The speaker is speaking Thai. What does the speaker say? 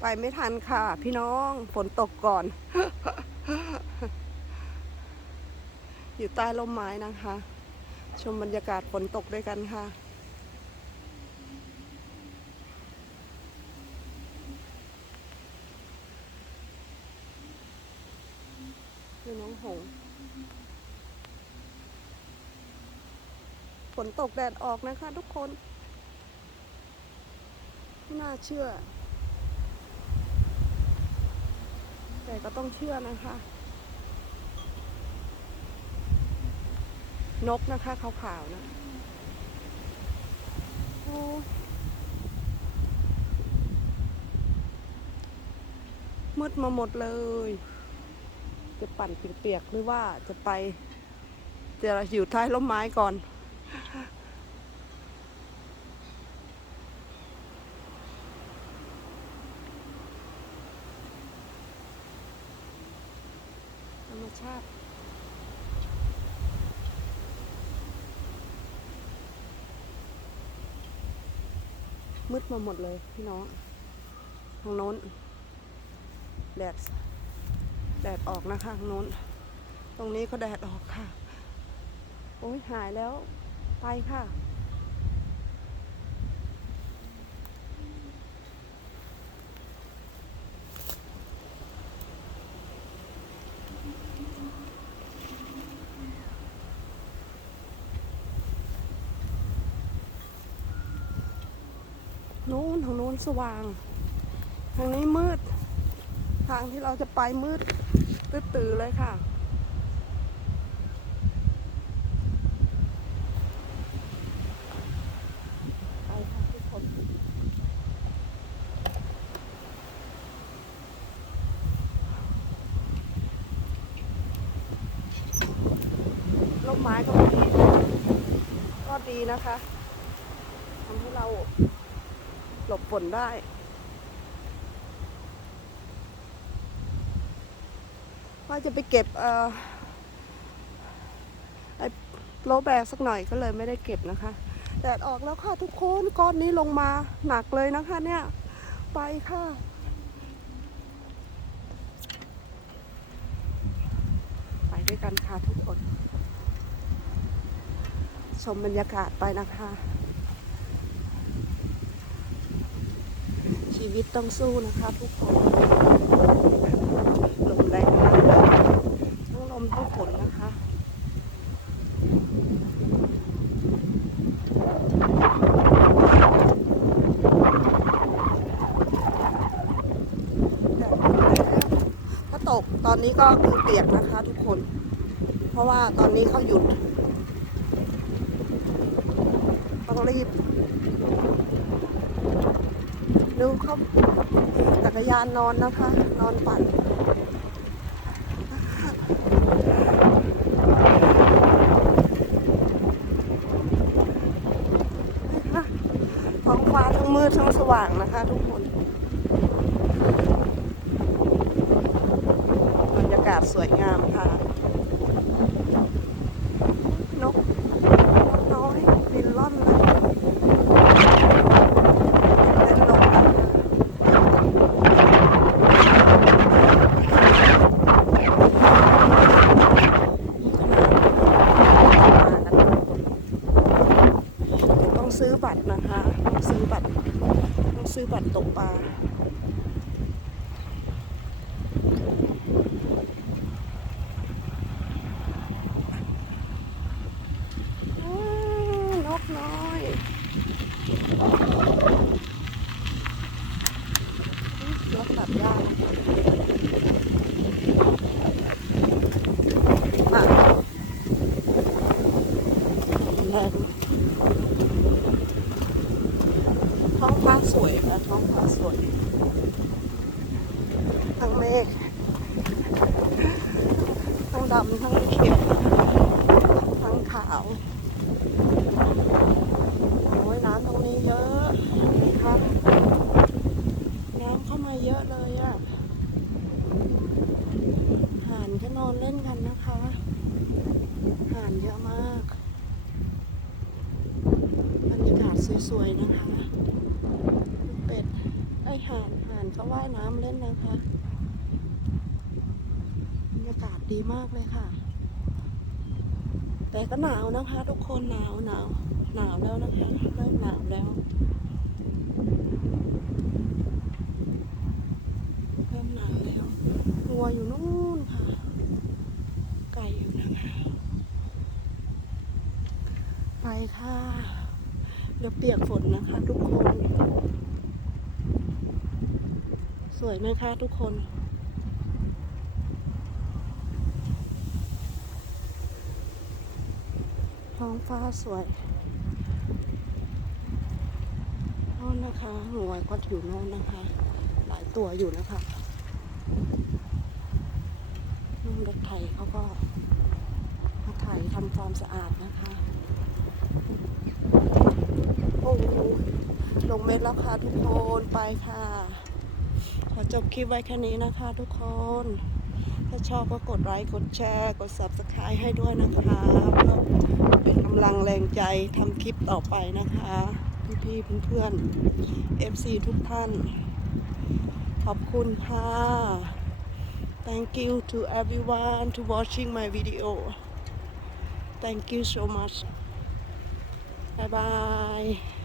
ไปไม่ทันค่ะ พี่น้องฝนตกก่อน อยู่ใต้ร่มไม้นะคะ ชมบรรยากาศฝนตกด้วยกันค่ะคือน้องหงฝนตกแดดออกนะคะทุกคน ไม่น่าเชื่อ แต่ก็ต้องเชื่อนะคะ นกนะคะขาวๆนะโอ้มืดมาหมดเลย จะปั่นเปียกๆหรือว่าจะไปจะอยู่ท้ายร่มไม้ก่อน ธรรม ชาติ มืดมาหมดเลยพี่น้อง ทางโน้น แดด แดดออกนะคะทางโน้น ตรงนี้ก็แดดออกค่ะ โอ้ยหายแล้ว ไปค่ะ นู้นทางนู้นสว่าง ทางนี้มืด ทางที่เราจะไปมืดตื้อเลยค่ะ ไปค่ะทุกคนร่มไม้ก็ดีก็ดีนะคะทำให้เรา หลบฝนได้ ว่าจะไปเก็บเอ่อไอ้โลแบกสักหน่อยก็เลยไม่ได้เก็บนะคะ แดดออกแล้วค่ะทุกคนก้อนนี้ลงมาหนักเลยนะคะเนี่ย ไปค่ะไปด้วยกันค่ะทุกคน ชมบรรยากาศไปนะคะ ชีวิตต้องสู้นะคะทุกคนลมแรงมากทั้งลมทั้งฝนนะคะถ้าตกตอนนี้ก็คือเปียกนะคะทุกคน เพราะว่าตอนนี้เขาหยุดต้องรีบ ดูเขาจักรยานนอนนะคะ นอนปั่นท้องฟ้าทั้งมืดทั้งสว่างนะคะ ทุกคนบรรยากาศสวยงามค่ะ นกนกน้อยบินล่อนเลยเล่นลมกันต้องซื้อบัตรนะคะต้องซื้อบัตรต้อง ซื้อบัตรตกปลา อืมนกน้อยอุ๊ยรถตัดหญ้าอะแรงท้องฟ้าสวยนะท้องฟ้าสวย ทั้งเมฆทั้งดำทั้งเขียว ทั้งขาว โอ้ยน้ำตรงนี้เยอะนะคะน้ำเข้ามาเยอะเลยอะ่ะ ห่านก็นอนเล่นกันนะคะ ห่านเยอะมาก บรรยากาศ สวยๆนะคะเป็ดไอห่านห่านเขาว่ายน้ำเล่นนะคะบรรยากาศดีมากเลยค่ะ แต่ก็หนาวนะคะ ทุกคนหนาวหนาวหนาวแล้วนะคะเริ่มหนาวแล้วเริ่มหนาวแล้วงัวอยู่นู่นค่ะ ไก่อยู่นะคะไปค่ะ เดี๋ยวเปียกฝนนะคะทุกคน สวยไหมคะทุกคนท้องฟ้าสวยโน่นนะคะหัวก็อยู่โน่นนะคะ หลายตัวอยู่นะคะนู่นรถไถเขาก็มาไถทำความสะอาดนะคะ โอ้โหลงเม็ดแล้วค่ะทุกคนไปค่ะ ขอจบคลิปไว้แค่นี้นะคะทุกคน ถ้าชอบก็กดไลค์กดแชร์ กด subscribe ให้ด้วยนะคะเพื่อเป็นกำลังแรงใจทำคลิปต่อไปนะคะ พี่ๆเพื่อนๆ FC ทุกท่าน ขอบคุณค่ะ Thank you to everyone to watching my video Thank you so much 拜拜。